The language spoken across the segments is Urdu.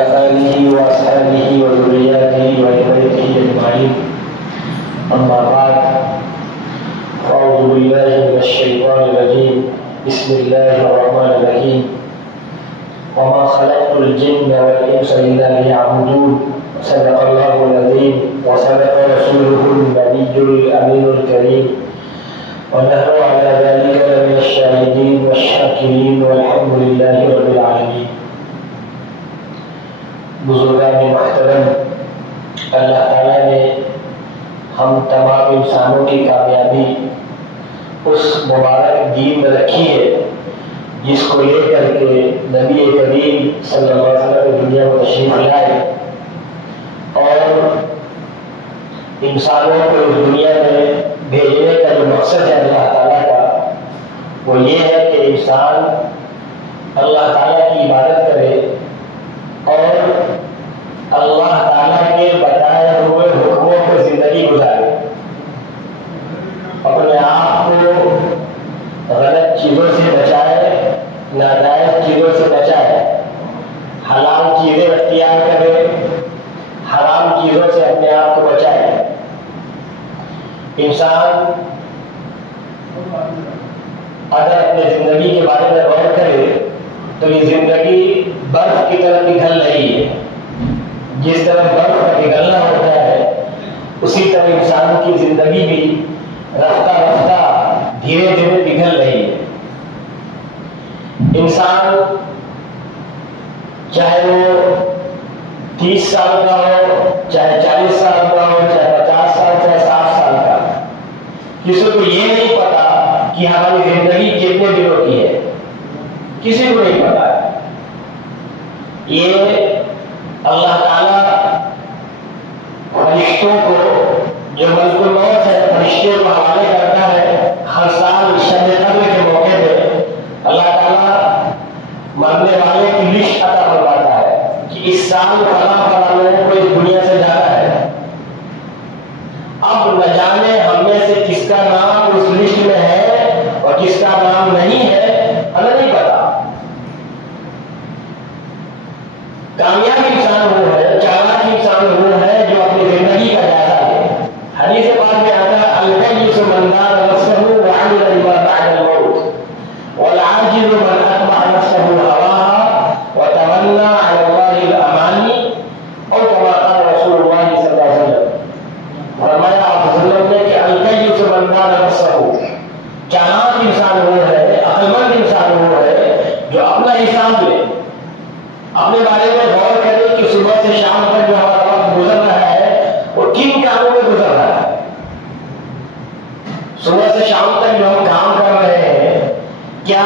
آله وأصحابه وذرياته وأهل بيته أجمعين. أما بعد، أعوذ بالله من الشيطان الرجيم. بسم الله الرحمن الرحيم. وما خلقت الجن والإنس إلا ليعبدون. صدق الله العظيم وصدق رسوله النبي الأمين الكريم. ونحن على ذلك لمن الشاهدين والشاكرين والحمد لله رب العالمين. بزرگان محترم، اللہ تعالیٰ نے ہم تمام انسانوں کی کامیابی اس مبارک دین میں رکھی ہے جس کو لے کر کے نبی کریم صلی اللہ علیہ وسلم دنیا میں تشریف لائے، اور انسانوں کو اس دنیا میں بھیجنے کا جو مقصد ہے اللہ تعالیٰ کا، وہ یہ ہے کہ انسان اللہ تعالیٰ کی عبادت کرے اور اللہ تعالیٰ کے بتائے ہوئے حکموں پر زندگی گزارے، اپنے آپ کو غلط چیزوں سے بچائے، ناجائز چیزوں سے بچائے، حلال چیزیں اختیار کرے، حرام چیزوں سے اپنے آپ کو بچائے۔ انسان اگر اپنی زندگی کے بارے میں غور کرے تو یہ زندگی برف کی طرح پگھل رہی ہے۔ جس طرح برف کا پگھلنا ہوتا ہے اسی طرح انسان کی زندگی بھی رفتہ رفتہ دھیرے دھیرے پگھل رہی ہے۔ انسان چاہے وہ 30 سال کا ہو، چاہے 40 سال کا ہو، چاہے 50 سال، چاہے 60 سال کا، کسی کو یہ نہیں پتا کہ ہماری زندگی کتنے دنوں کی ہے، کسی کو نہیں پتا۔ یہ اللہ تعالیٰ فرشتوں کو، جو ملک الموت ہے، فرشتوں کو حوالے کرتا ہے۔ ہر سال شب قدر کے موقع پہ اللہ تعالیٰ مرنے والے کی لسٹ عطا فرماتا ہے کہ اس سال فلاں فلاں لوگوں کو اس دنیا سے جانا ہے۔ اب نہ جانے ہم میں سے کس کا نام اس لسٹ میں ہے اور کس کا نام نہیں ہے، ہمیں نہیں پتا۔ کامیاب انسان وہ ہے، چالاک انسان وہ ہے جو اپنی زندگی کا جائزہ لے۔ حدیث پاک میں آتا ہے الکیس من دان نفسه وعمل لما بعد الموت والعاجز من اتبع نفسه هواها وتمنى على الله الاماني او كما قال رسول الله صلی اللہ علیہ وسلم۔ فرمایا آپ صلی اللہ علیہ وسلم نے کہ الکیس من دان نفسه، چالاک انسان وہ ہے، عقل مند انسان وہ ہے جو اپنا حساب لے، اپنے بارے میں غور کرے کہ صبح سے شام تک جو ہمارا وقت گزر رہا ہے وہ کن کاموں میں گزر رہا ہے۔ صبح سے شام تک جو ہم کام کر رہے ہیں، کیا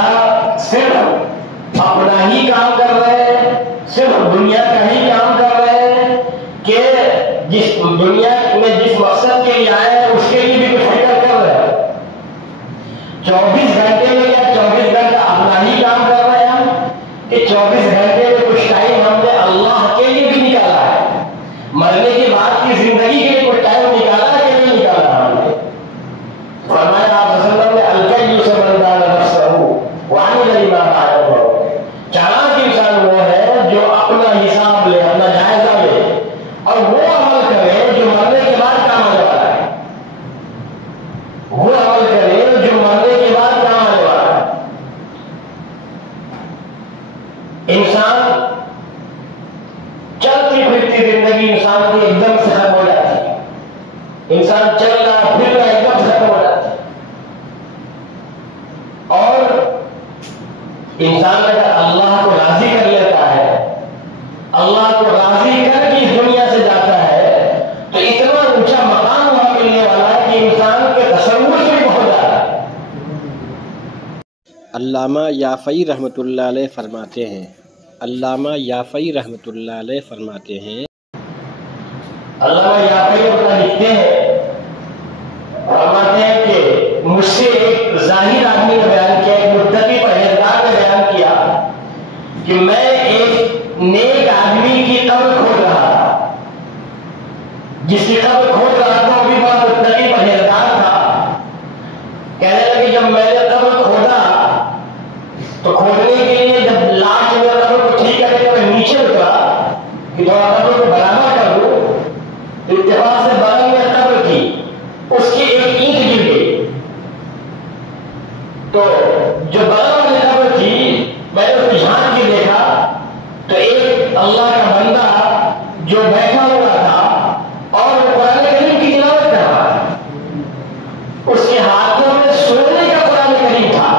صرف اپنا ہی کام کر رہے ہیں، صرف دنیا کا ہی کام کر رہے ہیں، کہ جس دنیا میں جس مقصد کے لیے آئے ہیں اس کے لیے بھی کچھ فکر کر رہے ہیں؟ 24 گھنٹے میں کیا 24 گھنٹہ اپنا ہی کام کر رہے ہیں ہم، کہ 24 گھنٹے میں کچھ ٹائم ہم نے اللہ کے لیے بھی نکالا ہے؟ مرنے کے بعد کی زندگی کے لیے کوئی ٹائم نکالا ہے کہ نہیں نکالا ہم نے؟ فرمایا آپ صلی اللہ علیہ وسلم نے الکیس من دان نفسه وعمل لما بعد الموت، چالاک انسان وہ ہے جو اپنا حساب لے، اپنا جائزہ لے اور وہ عمل کرے جو مرنے کے بعد کام آنے والا ہے، وہ عمل کرے جو مرنے کے بعد کام آنے والا ہے۔ انسان چلتی پھرتی زندگی انسان کی ایک دم سے ختم ہو جاتی ہے، انسان چلنا پھرنا ایک دم سے ختم ہو جاتا ہے، اور انسان اگر اللہ کو راضی کر لیتا ہے، اللہ کو راضی کر کے اس دنیا سے جاتا ہے تو اتنا اونچا مقام وہاں ملنے والا ہے کہ انسان کے تصور سے بھی بہت زیادہ ہے۔ علامہ یافعی رحمۃ اللہ علیہ فرماتے ہیں، علامہ یافعی رحمۃ اللہ علیہ فرماتے ہیں، علامہ یافعی اپنا لکھتے ہیں، فرماتے ہیں کہ مجھ سے ایک ظاہر آدمی نے بیان کیا، ایک متقی پرہیزگار نے بیان کیا کہ میں ایک نیک آدمی کی قبر کھود رہا تھا، جس کی قبر کھود رہا تھا وہ بھی بہت متقی پرہیزگار تھا۔ کہنے لگے جب میں نے قبر کھودا تو کھودنے کے لیے جب لاش میں قبر کو ٹھیک کرے تو میں نیچے اترا کہ تھوڑا قبر کو برابر کر دوں، تو اتفاق سے بغل میں قبر تھی، اس کی ایک اینٹ گر گئی، تو جو بغل والی قبر تھی میں نے اس کو جھانک کے دیکھا تو ایک اللہ کا بندہ جو بیٹھا ہوا تھا اور وہ قرآن کریم کی تلاوت کر رہا تھا، اس کے ہاتھوں میں سونے کا قرآن کریم تھا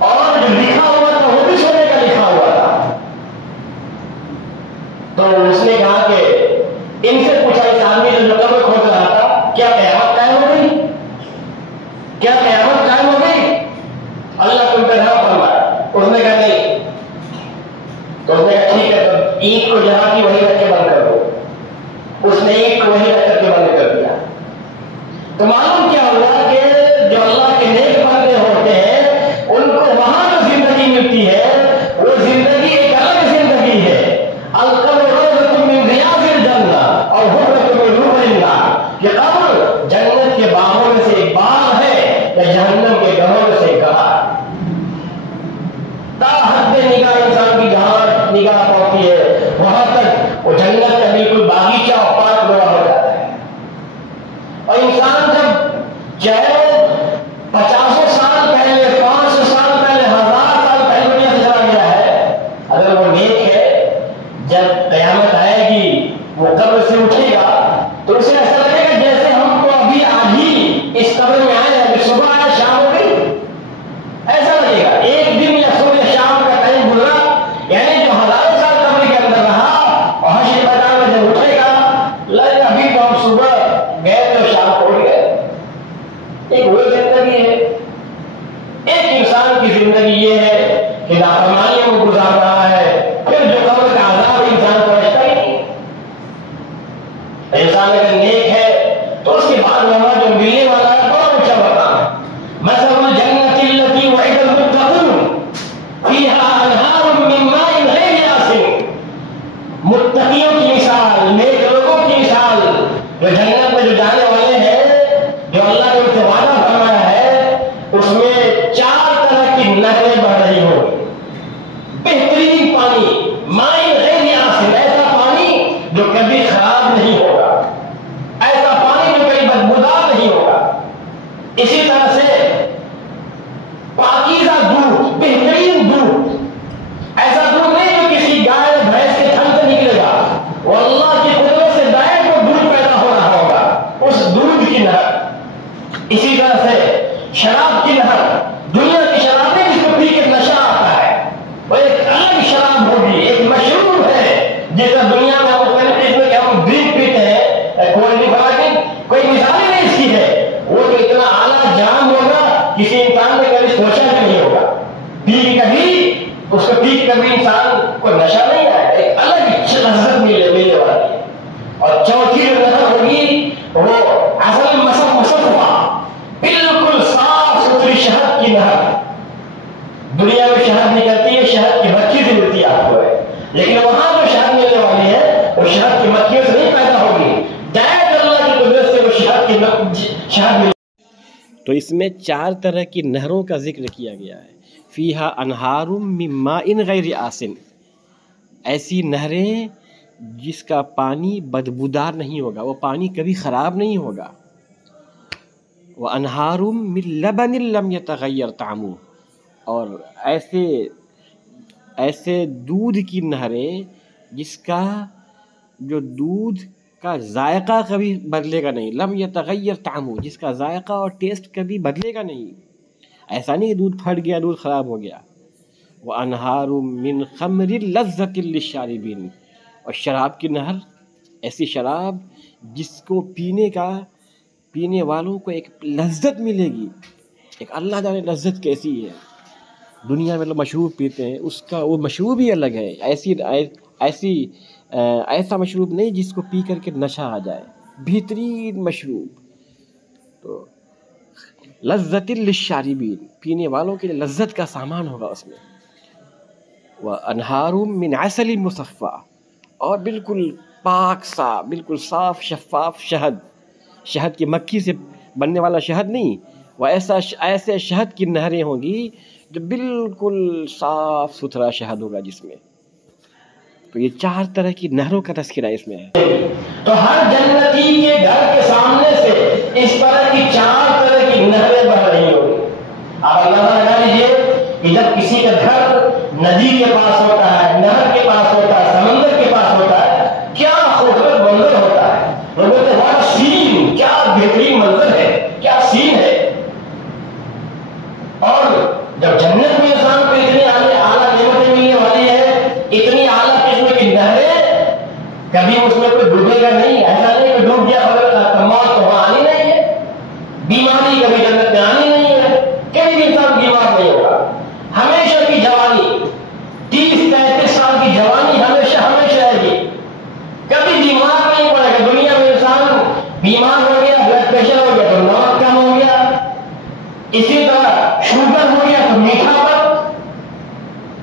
اور جو لکھا ہوا تھا وہ بھی سونے کا لکھا ہوا تھا۔ تو اس نے کہا کہ ان سے پوچھا اس آدمی نے جو قبر کھود رہا تھا، کیا قیامت قائم ہو گئی؟ کیا قیامت قائم ہو گئی؟ اللہ تم پہ رحم فرمائے۔ اس نے کہا نہیں۔ تو اس نے کہا ٹھیک ہے، تو اینٹ کو جہاں کی وہیں رکھ کے بند کر دو۔ اس نے اینٹ کو وہیں رکھ کر کے بند کر دیا۔ تو معلوم کیا ہوا کہ جو اللہ کے نیک بندے ہوتے ہیں ان کو وہاں جو زندگی ملتی ہے وہ زندگی ایک الگ زندگی ہے۔ القبر روضۃ من ریاض الجنہ اور حفرۃ من حفر النار۔ یہ قبر جنت کے باغوں میں سے ایک باغ ہے یا جہنم کے گڑھوں میں سے ایک گڑھا ہے۔ تا حد نگاہ انسان کی جہاں نگاہ پہنچتی ہے وہاں تک وہ جنت کا بالکل باغیچہ اور پارک بڑا ہو جاتا ہے۔ اور انسان جب چاہے 50 سال پہلے، 500 سال پہلے، 1000 سال پہلے دنیا سے چلا گیا ہے، اگر وہ نیک ہے، جب قیامت آئے گی وہ قبر سے اٹھے گا تو اسے ایسا لگے گا جیسے ہم کو ابھی آج ہی اس قبر میں آئے ہیں، صبح آیا شام ہو گئی، ایسا لگے گا۔ ایک دن یا صبح یا شام کا ٹائم گزرا، یعنی جو 1000 سال قبر کے اندر رہا اور حشر میدان میں جب اٹھے گا لگے گا ابھی تو ہم صبح گئے تو شام کو اٹھ گئے۔ ایک وہ زندگی ہے۔ ایک انسان کی زندگی یہ ہے کہ نافرمانیوں کو گزار رہا ہے، پھر جو قبر کا عذاب انسان پہنچتا ہی نہیں۔ انسان اگر نیک ہے تو اس کے بعد وہاں جو ملنے والا ہے بڑا اونچا مقام ہے۔ مثل الجنۃ التي وعد المتقون فيها انہار من ماء غیر آسن۔ متقیوں کی مثال، نیک لوگوں کی مثال، جو جنت میں جو جانے والے ہیں، جو اللہ نے ان سے وعدہ فرمایا ہے، اس میں 4 طرح کی نہریں بہ رہی ہوں۔ بہترین پانی، ماء غیر آسن، ایسا پانی جو کبھی خراب نہیں ہوگا، ایسا پانی جو کبھی بدبودار نہیں ہوگا۔ اسی طرح سے پاکیزہ دودھ، بہترین دودھ، ایسا دودھ نہیں جو کسی گائے بھینس کے تھن سے نکلے گا، وہ اللہ کی قدرت سے دائیں کو دودھ پیدا ہو رہا ہوگا، اس دودھ کی نہر۔ اسی طرح سے شراب کی نہر، دنیا کی شراب نہیں جس کو پی کے نشہ آتا ہے، وہ ایک الگ شراب ہوگی، ایک مشروب ہے جیسا دنیا میں مختلف قسم کے ہم ڈرنک پیتے ہیں، کوئی مثال ہی نہیں اس کی ہے۔ وہ تو اتنا اعلیٰ جام ہوگا کسی انسان نے کبھی سوچا بھی نہیں ہوگا، اس کو پی کے کبھی انسان کو نشہ نہیں آئے، ایک الگ لذت ملنے والی ہے۔ اور چوتھی جو نہر ہوگی وہ اصل مصفہ، بالکل صاف ستھری شہد کی نہر۔ دنیا میں شہد نکلتی ہے، شہد کی مکھی سے ملتی ہے آپ کو، لیکن وہاں جو شہد ملنے والی ہے وہ شہد کی مکھیوں سے نہیں پیدا ہوگی، ڈائریکٹ اللہ کی قدرت سے وہ شہد ملے۔ تو اس میں 4 طرح کی نہروں کا ذکر کیا گیا ہے۔ فیہا انہار من ماء غیر آسن، ایسی نہریں جس کا پانی بدبودار نہیں ہوگا، وہ پانی کبھی خراب نہیں ہوگا۔ وانہار من لبن لم یتغیر طعمہ، اور ایسے دودھ کی نہریں جس کا جو دودھ کا ذائقہ کبھی بدلے گا نہیں، لم یتغیر طعمہ، جس کا ذائقہ اور ٹیسٹ کبھی بدلے گا نہیں۔ ایسا نہیں دودھ پھٹ گیا، دودھ خراب ہو گیا۔ وانہار من خمر لذۃ للشاربین، اور شراب کی نہر، ایسی شراب جس کو پینے والوں کو ایک لذت ملے گی، ایک اللہ جانے لذت کیسی ہے۔ دنیا میں لوگ مشروب پیتے ہیں، اس کا وہ مشروب ہی الگ ہے، ایسا مشروب نہیں جس کو پی کر کے نشہ آ جائے، بہترین مشروب۔ تو لذت للشاربین، پینے والوں کے لیے لذت کا سامان ہوگا اس میں۔ وانہار من عسل مصفی، اور بالکل پاک صاف، بالکل صاف شفاف شہد کی مکھی سے بننے والا شہد نہیں، وہ ایسے شہد کی نہریں ہوں گی جو بالکل صاف ستھرا شہد ہوگا جس میں۔ تو یہ 4 طرح کی نہروں کا تذکرہ اس میں ہے. تو ہر جنتی کے گھر کے سامنے سے اس طرح کی 4 طرح کی نہریں بہ رہی ہوگی. آپ اندازہ لگا لیجیے کہ جب کسی کا گھر ندی کے پاس ہوتا ہے، نہر کے پاس ہوتا ہے، سمندر کے پاس ہوتا ہے، کیا خوبصورت منظر ہوتا ہے. لوگوں کو بڑا سین، کیا بہترین منظر ہے، کیا سین ہے. اور جب جنت میں انسان کو اتنی اعلیٰ نعمتیں ملنے والی ہے، اتنی اعلیٰ قسم کی نہریں، کبھی اس میں کوئی ڈوبے گا نہیں. ایسا نہیں کہ ڈوب گیا موت تو وہاں آنی نہیں ہے. بیماری کبھی جنت میں آنی نہیں ہے، کبھی بھی انسان بیمار نہیں ہوگا. ہمیشہ کی جوانی، 30-35 سال کی جوانی ہمیشہ رہے گی. کبھی بیمار نہیں پڑے گا. دنیا میں انسان بیمار ہو گیا، بلڈ پریشر ہو گیا تو نمک کم ہو گیا، اسی طرح شوگر ہو گیا تو میٹھا پر،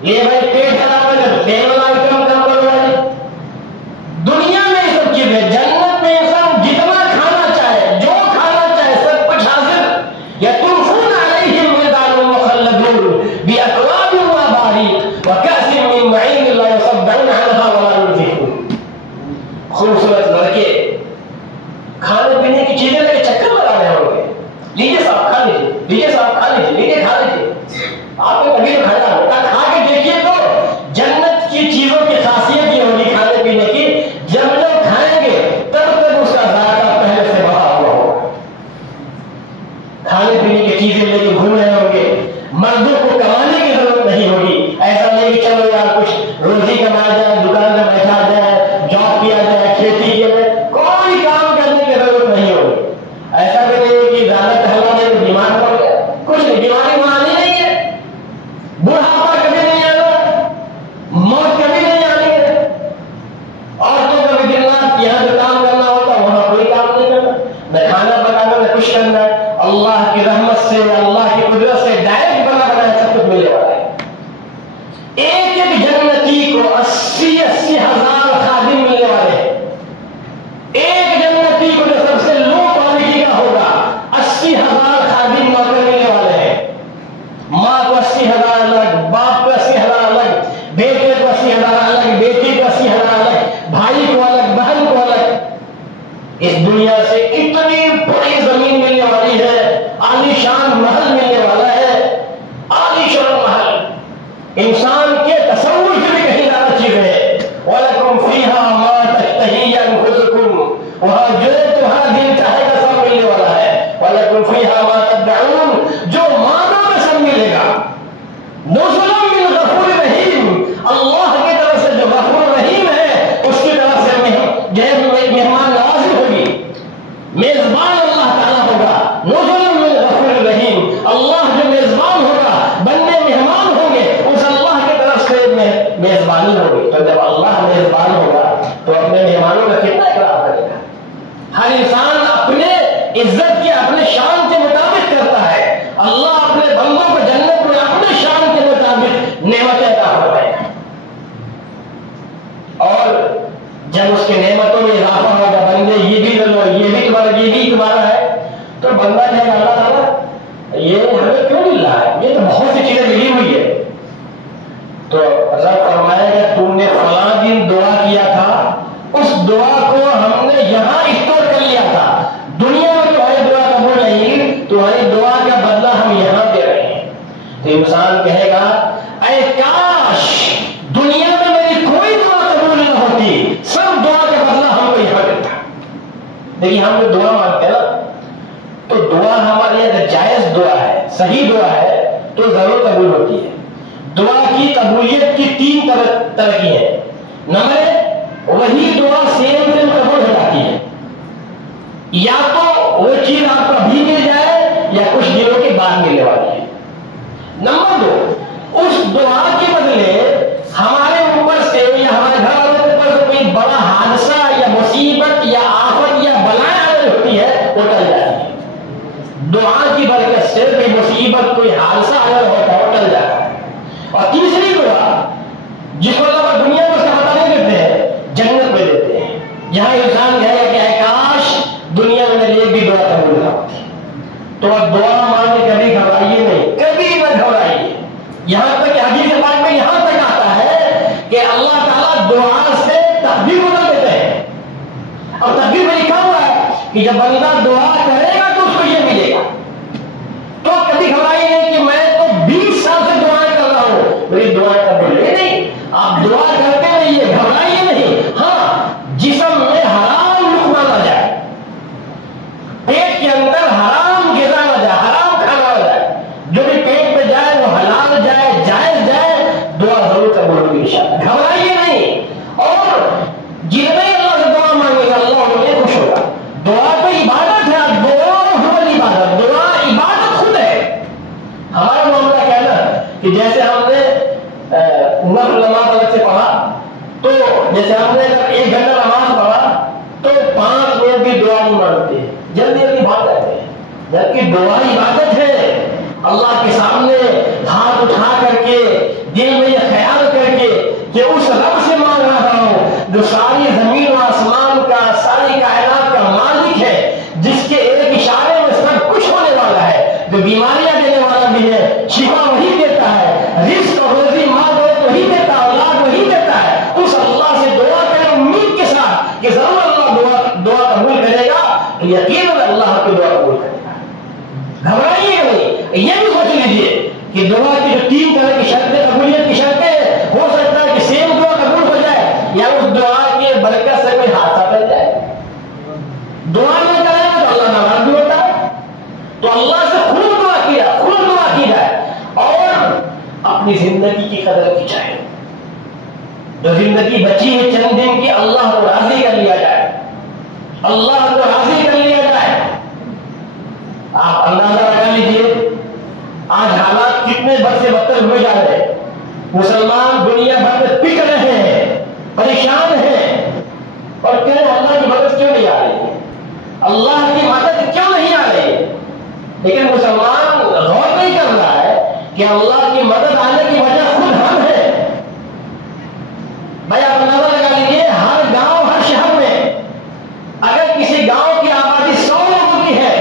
یہ بھائی پیٹ خراب ہے تو تیل والا کم کرو بھائی. دنیا میں یہ سب چیزیں. جنت میں انسان جتنا کھانا چاہے، جو کھانا چاہے، سب کچھ حاضر. یطوفون علیہم ولدان مخلدون بأکواب وابارق وکأس من معین لا یصدعون عنها ولا ينزفون. خوبصورت لڑکے کھانے پینے کی چیزیں لے کے چکر لگا رہے ہوں گے. لیجیے صاحب کھا لیجیے، لیجیے صاحب کھا لیجیے، لیجیے کھا لیجیے. آپ نے کبھی تو کھایا ہوگا، کھا کے دیکھیے تو جنت کی چیزوں کی خاصیت یہ ہوگی کھانے پینے کی، جب لوگ کھائیں گے تب تک اس کا ذائقہ پہلے سے بڑھا ہوا ہوگا. کھانے پینے کی چیزیں لے کے گھوم رہے ہوں گے. مردوں کو کمانے کی ضرورت نہیں ہوگی. ایسا نہیں کہ چلو یار کچھ روزی کمایا جائے، دکان میں بیٹھا جائے، جاب کیا جائے، کھیتی کیا جائے، کوئی کام کرنے کی ضرورت نہیں ہوگی. ایسا بھی نہیں کہ زیادہ ٹہلا دے تو بیمار پڑ گیا، کچھ نہیں. بیماری وہاں نہیں ہے، بڑھاپا کبھی نہیں آنا، موت کبھی نہیں آنی ہے. عورتوں کا بھی دن رات یہاں جو کام کرنا ہوتا وہاں کوئی کام نہیں کرنا، نہ کھانا پکانا نہ کچھ کرنا ہے. اللہ کی رحمت سے، اللہ کی قدرت سے ڈائریکٹ بنا سب کچھ ملنے والا ہے. ایک ایک جنتی کو 80 ہزار خادم ملنے والے ہیں. ایک جنتی کو جو سب سے لو کوالٹی کا ہوگا 80 ہزار خادم نوکر ملنے والے ہیں. ماں کو 80 ہزار الگ، باپ کو 80 ہزار الگ، بیٹے کو 80 ہزار الگ، بیٹی کو 80 ہزار الگ، بھائی کو الگ، بہن کو الگ. اس دنیا سے کتنی بڑی زمین ملنے والی ہے، عالیشان محل ملنے والا ہے. عالیشان محل انسان کے تصور سے بھی کہیں زیادہ چیزیں ہیں. وَلَكُمْ فِيهَا مَا تَشْتَهِي أَنفُسُكُمْ، وہاں جو تمہارا دل چاہے گا سب ملنے والا ہے. وَلَكُمْ فِيهَا مَا تَدَّعُونَ، جو مانو گے سب ملے گا. نُزُلًا مِّن غَفُورٍ رَحِيمٍ، اللہ کی طرف سے جو غفور رحیم ہے اس کی طرف سے مہمان نوازی ہوگی. میزبان اللہ تعالیٰ ہوگا. نُزُلًا مِّن غَفُورٍ رَحِيمٍ، اللہ جو میزبان ہوگا، بندے مہمان ہوں گے، اس اللہ کی طرف سے میزبانی ہوگی. تو جب اللہ میزبان ہوگا تو اپنے مہمانوں کا کتنا اکرام کرے گا. ہر انسان اپنے عزت کے اپنے شان کے مطابق کرتا ہے. اللہ اپنے بندوں کو جنت میں اپنے شان کے مطابق نعمتیں عطا فرمائے گا. اور جب اس کے نعمتوں میں اضافہ ہوگا، بندے یہ بھی لو، یہ بھی تمہارا، یہ بھی تمہارا ہے، تو بندہ کہے گا اللہ تعالیٰ یہ ہمیں کیوں مل رہا ہے، یہ تو بہت سی چیزیں ملی ہوئی ہے. تو رب فرمائے گا تم نے فلاں دن دعا کیا تھا، اس دعا کو ہم نے یہاں اسٹور کر لیا تھا. دنیا میں تمہاری دعا قبول نہیں، تمہاری دعا کا بدلہ ہم یہاں دے رہے ہیں. تو انسان کہے گا اے کاش دنیا میں میری کوئی دعا قبول نہ ہوتی، سب دعا کا بدلہ ہم کو یہاں دیتا. دیکھیے ہم جو دعا مانگتے ہیں نا، تو دعا ہمارے اگر جائز دعا ہے، صحیح دعا ہے تو ضرور قبول ہوتی ہے. دعا کی قبولیت کی 3 طرح کی ہے. نمبر وہی دعا سیم قبول ہو جاتی ہے، یا تو وہ چیز آپ کو ابھی مل جائے یا کچھ دنوں کے بعد ملنے والی ہے. نمبر 2، اس دعا کے بدلے ہمارے اوپر سے یا ہمارے گھر والوں کے اوپر کوئی بڑا حادثہ یا مصیبت یا آفت یا بلائیں ہوتی ہے وہ ٹل جاتی ہے. دعا کی برکت سے کوئی مصیبت کوئی حادثہ اگر ہوتا ہے وہ ٹل جاتا ہے. اور تیسری دعا جس کو اللہ دنیا میں اس کا پتہ نہیں دیتے ہیں، جنت میں دیتے ہیں، جہاں انسان کہے گا کہ اے کاش دنیا میں میری ایک بھی دعا قبول نہ ہوتی. تو اب دعا مانگ کے کبھی گھبرائیے نہیں، کبھی مت گھبرائیے. یہاں تک کہ حدیث پاک میں یہاں تک آتا ہے کہ اللہ تعالیٰ دعا کہ جب بندہ دعا کرے گا تو اس کو یہ ملے گا. تو کبھی گھبرائیے نہیں کہ میں تو 20 سال سے دعائیں کر رہا ہوں میری دعائیں قبول نہیں. آپ دعا کرتے رہیے, گھبرائیے نہیں. ہاں, جسم میں حرام لقمہ نہ جائے, پیٹ کے اندر حرام غذا نہ جائے, حرام کھانا نہ جائے. جو بھی پیٹ پہ جائے وہ حلال جائے, جائز جائے, دعا ضرور قبول ہوگی انشاءاللہ. گھبرائیے نہیں. اور جتنے اللہ سے دعا مانگے گا اللہ ان میں خوش ہوگا. دعا تو عبادت ہے. دعا عبادت, دعا عبادت خود ہے. ہمارا معاملہ کیا ہے نا کہ جیسے ہم نے نفل نماز الگ سے پڑھا, تو جیسے ہم نے اگر 1 گھنٹہ نماز پڑھا تو 5 منٹ بھی دعا نہیں مانگتے, جلدی جلدی بھاگ جاتے ہیں. جبکہ دعا عبادت ہے. اللہ کے سامنے ہاتھ اٹھا کر کے دل میں یہ خیال کر کے کہ اس رب سے مانگ رہا ہوں جو ساری زمین و آسمان کا, ساری کائنات کا مالک ہے, جس کے ایک اشارے میں سب کچھ ہونے والا ہے, جو بیماریاں دینے والا بھی ہے, شفا وہی دیتا ہے, رزق اور روزی ماں باپ وہی دیتا ہے, اولاد وہی دیتا ہے. اس اللہ سے دعا کرے امید کے ساتھ کہ ضرور اللہ دعا قبول کرے گا, تو یقیناً اللہ آپ کی دعا قبول کرے گا. گھبرائیے نہیں. یہ بھی سوچ لیجیے کہ دعا کی جو 3 طرح کی شرطیں, قبولیت کی شرطیں, ہو سکتا ہے کہ سیم دعا قبول ہو جائے یا اس دعا کے برکت سے کوئی حادثہ ٹل جائے. دعا نہیں کرے گا تو اللہ ناراض بھی ہوتا ہے. تو اللہ سے خوب دعا کی جائے اور اپنی زندگی کی قدر کی جائے. جو زندگی بچی ہے چند دن کی, اللہ کو راضی کر لیا جائے, اللہ کو راضی کر لیا جائے. آپ اندازہ لگا لیجیے آج حالات کتنے بد سے بدتر ہوئے جا رہے ہیں. مسلمان دنیا بھر میں پک رہے ہیں, پریشان ہیں, اور کہیں اللہ کی مدد کیوں نہیں آ رہی, اللہ کی مدد کیوں نہیں آ رہی. لیکن مسلمان غور نہیں کر رہا ہے کہ اللہ کی مدد آنے کی وجہ خود ہم ہیں. بھائی آپ اندازہ لگا لیجیے, ہر گاؤں, ہر شہر میں اگر کسی گاؤں کی آبادی 100 لوگوں کی ہے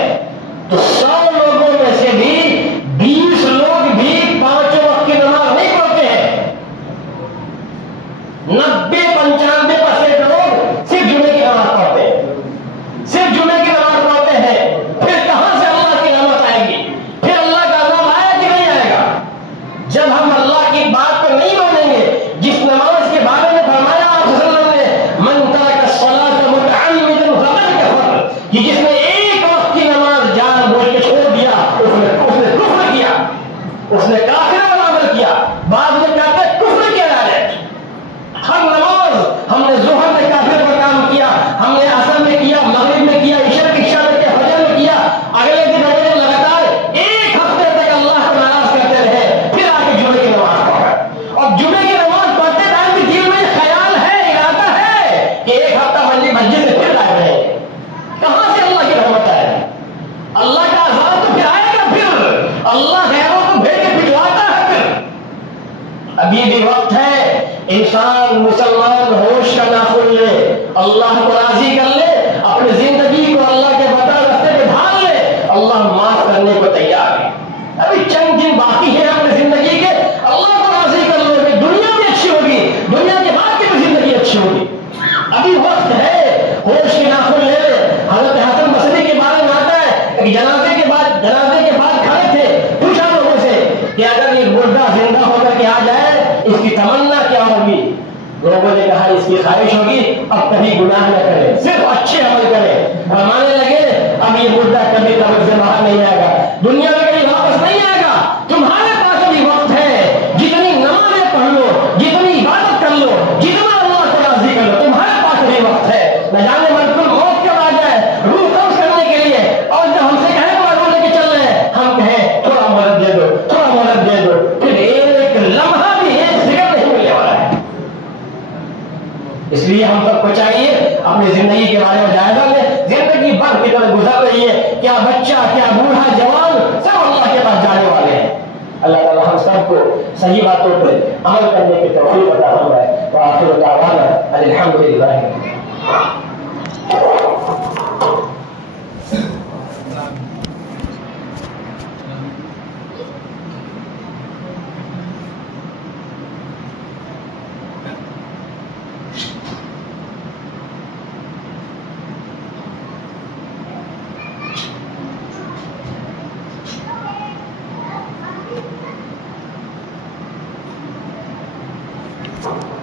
تو 100 لوگوں میں سے بھی 20 لوگ بھی 5 وقت کی نماز نہیں پڑھتے ہیں. 90-95% لوگ صرف جمعے کی نماز پڑھتے ہیں, صرف جمعے کی نماز پڑھتے ہیں. پھر کہاں سے اللہ کی رحمت آئے گی؟ پھر اللہ کا عذاب آئے کہ نہیں آئے گا؟ جب ہم اللہ کی بات کو نہیں مانیں گے. جس نماز کے بارے میں فرمایا آپ صلی اللہ علیہ وسلم نے, من ترک الصلاۃ متعمدا فقد کفر, کہ جس نے ایک وقت کی نماز جان بوجھ کے چھوڑ دیا اس نے کفر کیا, اس نے کافر والا عمل کیا. بعد میں کہتے ہیں کفر کیا ہے. ہر نماز ہم نے ظہر میں کافر پر کام کیا, ہم نے عصر میں کیا, مغرب میں کیا, عشاء میں کیا, فجر میں کیا. اگلے دن لگاتار 1 ہفتے تک اللہ کو ناراض کرتے رہے, پھر آ کے جمعے کی نماز پڑھا. اور جمعے کی نماز پڑھتے ٹائم بھی دل میں خیال ہے, ارادہ ہے کہ 1 ہفتہ مسجد سے پھر لائے رہے. کہاں سے اللہ کی رحمت ہے؟ اللہ کا عذاب تو پھر آئے گا. پھر اللہ غیروں کو بھیج کے بھجواتا ہے. پھر ابھی بھی وقت ہے, انسان مسلمان ہوش کا ناخن لے, اللہ کو راضی کر لے, اپنی زندگی کو اللہ کے بتائے راستے پہ ڈھال لے. اللہ معاف کرنے کو تیار ہے. ابھی چند دن باقی ہے اپنی زندگی کے. اللہ کو راضی کر لو کہ دنیا بھی اچھی ہوگی, دنیا کے بعد کی بھی زندگی اچھی ہوگی. ابھی وقت ہے, ہوش کے ناخن لے لے. حضرت حسن بصری کے بارے میں آتا ہے کہ جنازے کے بعد کھڑے تھے, پوچھا لوگوں سے کہ اگر یہ مردہ زندہ ہو کر کے آ جائے اس کی تمنا کیا ہوگی؟ لوگوں نے کہا اس کی خواہش ہوگی اب کبھی گناہ نہ کرے, صرف اچھے عمل کرے. فرمانے لگے اب یہ مردہ کبھی قبر سے باہر نہیں آئے گا, دنیا میں کبھی واپس نہیں آئے گا. تمہارے پاس ابھی وقت ہے, جتنی نمازیں پڑھ لو, جتنی عبادت کر لو, جتنا اللہ کو راضی کر لو, تمہارے پاس ابھی وقت ہے. نہ جانے ملکل موت کب آ جائے روح قبض کرنے کے لیے, اور جب ہم سے کہیں مارو لے کے چل رہے ہیں, ہم کہیں تھوڑا مہلت دے دو, تھوڑا مہلت دے دو, پھر ایک لمحہ بھی ایک سیکنڈ نہیں ملنے والا ہے. اس لیے ہم سب کو چاہیے اپنی زندگی کے بارے میں جائزہ لیں. زندگی بھر کی طرح گزر رہی ہے, کیا بچہ, کیا بوڑھا, جوان, سب اللہ کے پاس جانے والے ہیں. اللہ تعالیٰ ہم سب کو صحیح باتوں پر عمل کرنے کی توفیق عطا فرمائے. وآخر دعوانا الحمد للہ. ہے.